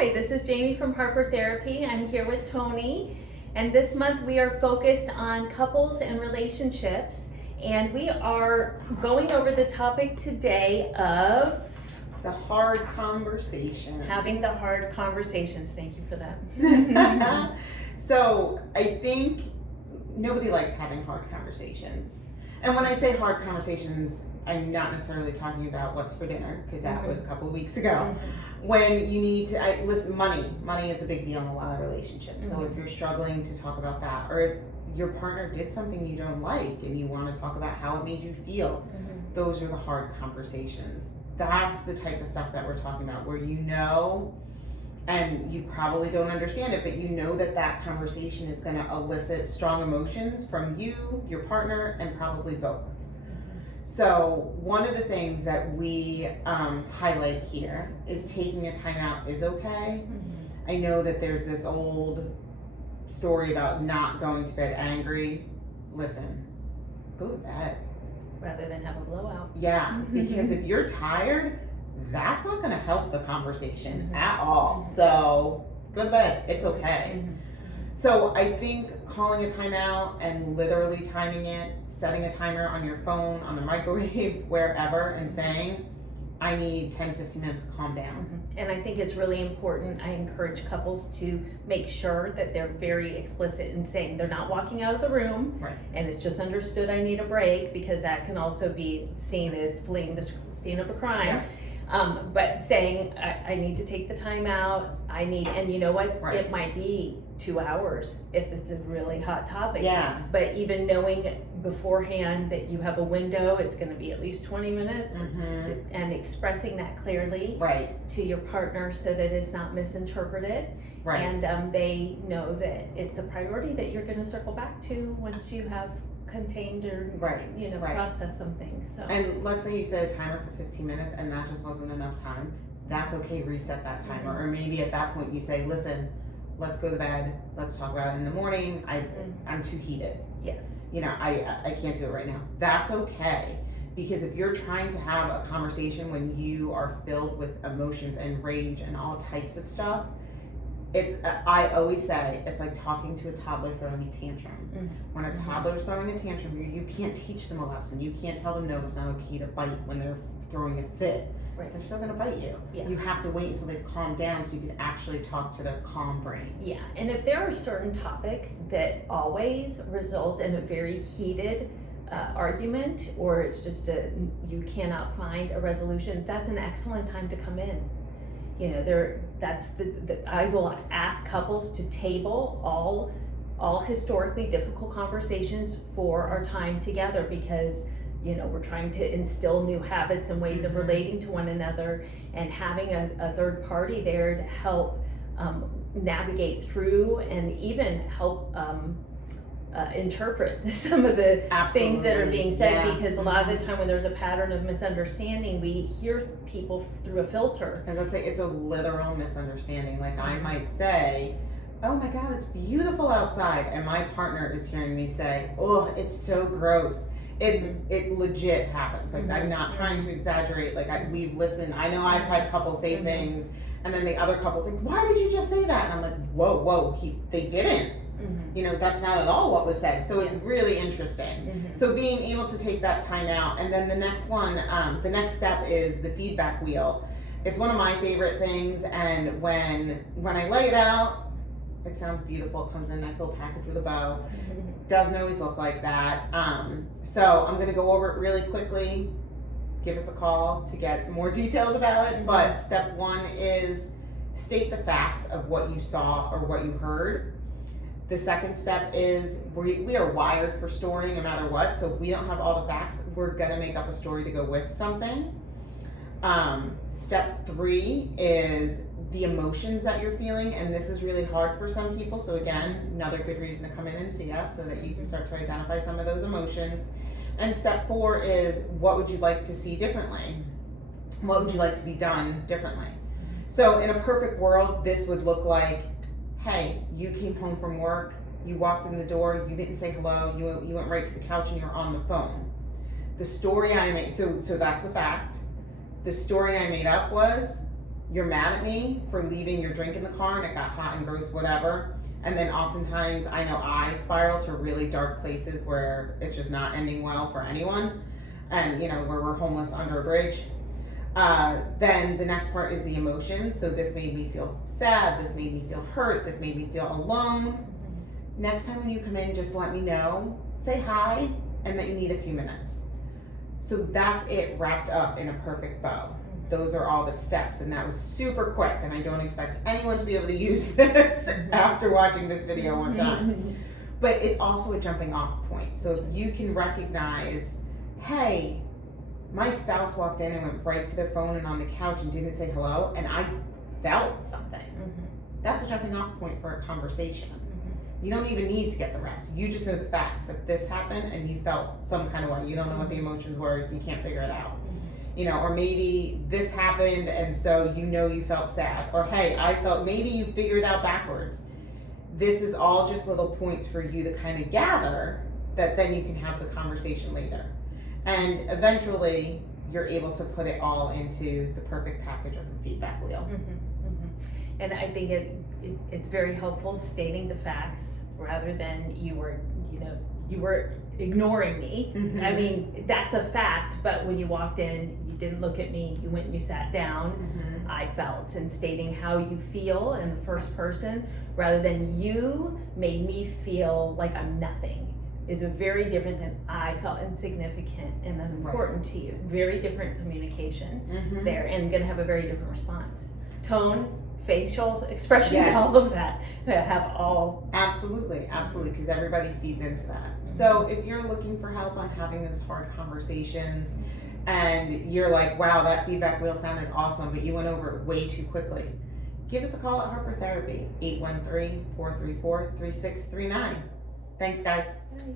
Hi, this is Jamie from Harper Therapy. I'm here with Tony, and this month we are focused on couples and relationships, and we are going over the topic today of the hard conversation. having the hard conversations. Thank you for that. So I think nobody likes having hard conversations. And when I say hard conversations, I'm not necessarily talking about what's for dinner, because that was a couple of weeks ago. When you need to, listen, money is a big deal in a lot of relationships. So if you're struggling to talk about that, or if your partner did something you don't like and you want to talk about how it made you feel, those are the hard conversations. That's the type of stuff that we're talking about, where you know, and you probably don't understand it, but you know that that conversation is going to elicit strong emotions from you, your partner, and probably both. So one of the things that we highlight here is taking a time out is okay. I know that there's this old story about not going to bed angry. Listen, go to bed. Rather than have a blowout. Yeah, because if you're tired, that's not going to help the conversation at all. So go to bed. It's okay. So I think calling a timeout and literally timing it, setting a timer on your phone, on the microwave, wherever, and saying, I need 10, 15 minutes to calm down. And I think it's really important. I encourage couples to make sure that they're very explicit in saying they're not walking out of the room, Right. and it's just understood I need a break, because that can also be seen as fleeing the scene of a crime. Yeah. But saying I need to take the time out, and you know what, Right. it might be 2 hours if it's a really hot topic. Yeah. But even knowing beforehand that you have a window, it's going to be at least 20 minutes, and expressing that clearly Right. to your partner so that it's not misinterpreted. Right. And they know that it's a priority that you're going to circle back to once you have contained or Right. Right. processed some things. So And let's say you set a timer for 15 minutes and that just wasn't enough time. That's okay, reset that timer. Or maybe at that point you say, listen, let's go to bed. Let's talk about it in the morning. I'm too heated. yes. I can't do it right now. That's okay. Because if you're trying to have a conversation when you are filled with emotions and rage and all types of stuff, I always say, it's like talking to a toddler throwing a tantrum. When a toddler's throwing a tantrum, you can't teach them a lesson. You can't tell them, no, it's not okay to bite when they're throwing a fit. Right. They're still gonna bite you. Yeah. You have to wait until they've calmed down so you can actually talk to their calm brain. Yeah, and if there are certain topics that always result in a very heated argument, or it's just you cannot find a resolution, that's an excellent time to come in. I will ask couples to table all historically difficult conversations for our time together, because we're trying to instill new habits and ways of relating to one another, and having a third party there to help navigate through and even help interpret some of the things that are being said. Yeah. Because a lot of the time when there's a pattern of misunderstanding, we hear people through a filter. And I'd say it's a literal misunderstanding. Like I might say, oh my God, it's beautiful outside. And my partner is hearing me say, oh, it's so gross. It legit happens. Like I'm not trying to exaggerate. Like we've listened. I know I've had couples say things, and then the other couple's like, why did you just say that? And I'm like, whoa, they didn't. That's not at all what was said. So it's really interesting. So being able to take that time out. And then the next one, the next step is the feedback wheel. It's one of my favorite things. And when I lay it out, it sounds beautiful. It comes in a nice little package with a bow. Doesn't always look like that. So I'm going to go over it really quickly. Give us a call to get more details about it. But step 1 is state the facts of what you saw or what you heard. The second step is we are wired for story no matter what. So if we don't have all the facts, we're going to make up a story to go with something. Step 3 is the emotions that you're feeling, and this is really hard for some people. So again, another good reason to come in and see us so that you can start to identify some of those emotions. And step 4 is, what would you like to see differently? What would you like to be done differently? So in a perfect world, this would look like, hey, you came home from work, you walked in the door, you didn't say hello, you went right to the couch and you're on the phone. The story I made, so that's the fact. The story I made up was, you're mad at me for leaving your drink in the car and it got hot and gross, whatever. And then oftentimes I know I spiral to really dark places where it's just not ending well for anyone. And, you know, where we're homeless under a bridge. Then the next part is the emotions. So this made me feel sad. This made me feel hurt. This made me feel alone. Next time when you come in, just let me know. Say hi and that you need a few minutes. So that's it wrapped up in a perfect bow. Those are all the steps, and that was super quick, and I don't expect anyone to be able to use this after watching this video one time. But it's also a jumping off point. So if you can recognize, hey, my spouse walked in and went right to their phone and on the couch and didn't say hello, and I felt something. That's a jumping off point for a conversation. You don't even need to get the rest. You just know the facts that this happened and you felt some kind of way. You don't know what the emotions were. You can't figure it out. You know, or maybe this happened and so you know you felt sad. Or hey, I felt, maybe you figured it out backwards. This is all just little points for you to kind of gather that then you can have the conversation later. And eventually you're able to put it all into the perfect package of the feedback wheel. And I think it's very helpful stating the facts rather than you were ignoring me. I mean, that's a fact, but when you walked in, you didn't look at me, you went and you sat down. I felt, and stating how you feel in the first person rather than you made me feel like I'm nothing is very different than I felt insignificant and unimportant to you. Very different communication there, and gonna have a very different response. Tone, facial expressions, all of that have all. Absolutely, because everybody feeds into that. So if you're looking for help on having those hard conversations and you're like, wow, that feedback wheel sounded awesome, but you went over it way too quickly, give us a call at Harper Therapy, 813-434-3639. Thanks, guys. Bye.